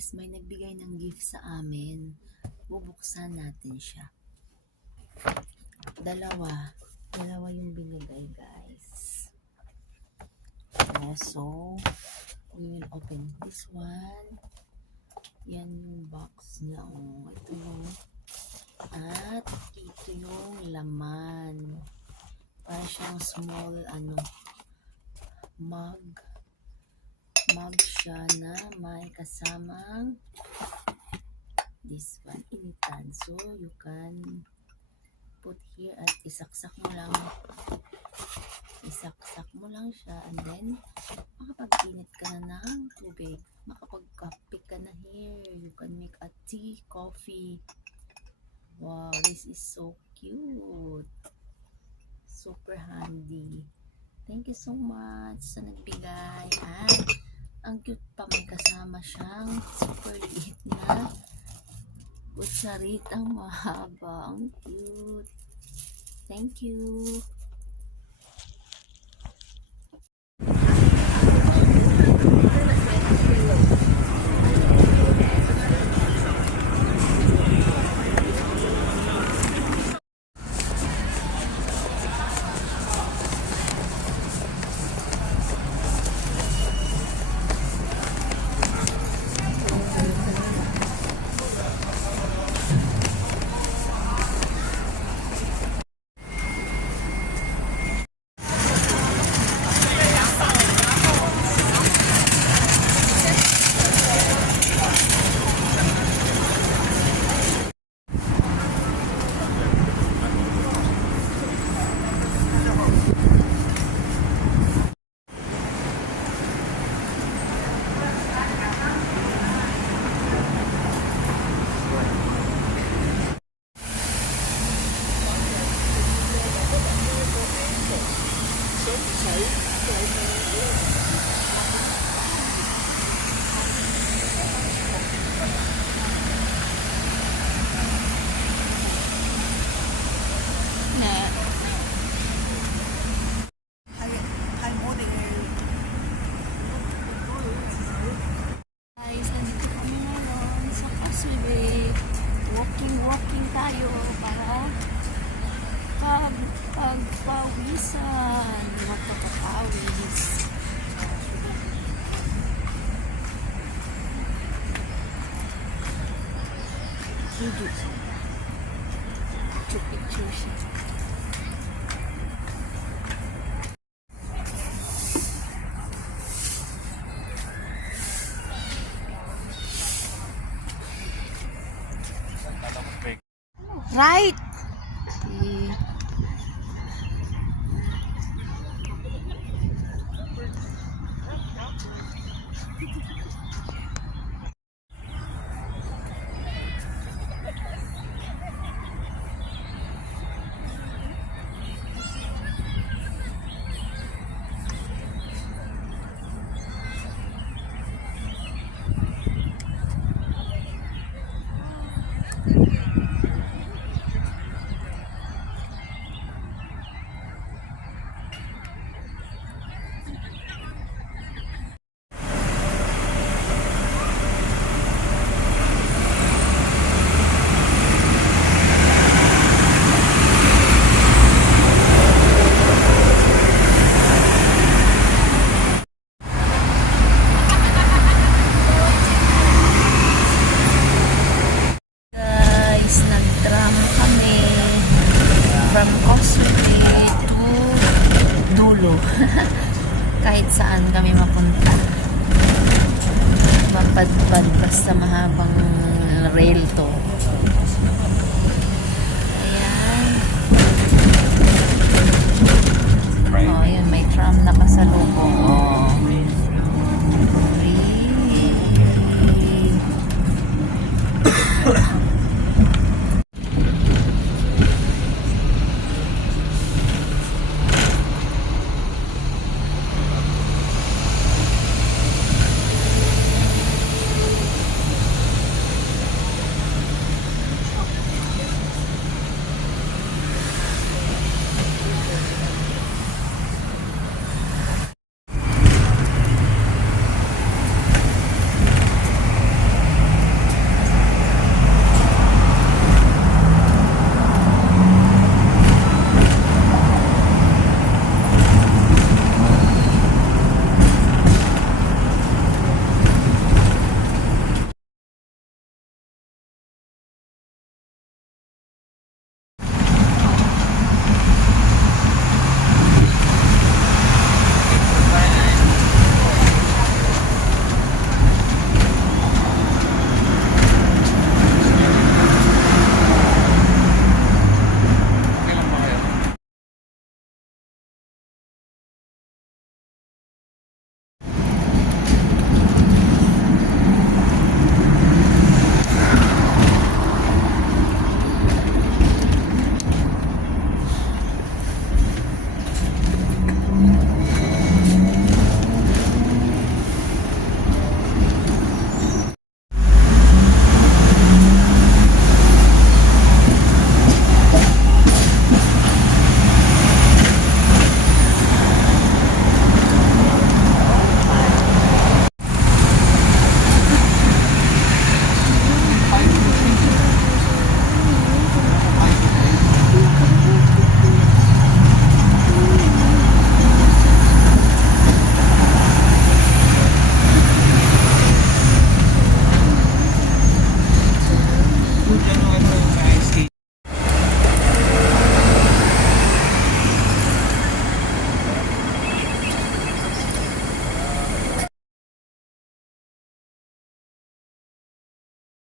guys, may nagbigay ng gift sa amin. Bubuksan natin siya. Dalawa yung binigay, guys. So we will open this one. Yan yung box niya. Ito yung at ito yung laman. Para siyang small mug siya na may kasamang this one, initan. So you can put here at isaksak mo lang siya, and then makapag-init ka na ng tubig, makapag-kape ka na here. You can make a tea, coffee. Wow, this is so cute. Super handy. Thank you so much sa nagbigay. At ang cute pa, may kasama siyang super liit na kutsaritang mahaba. Ang cute. Thank you. Walking tayo para pagpawisan, makapagpawis. Picture siya. Right. Kahit saan kami mapunta, mapadpad basta mahabang rail to. Ayan. Ayan, may tram na kasalubong. good, ano,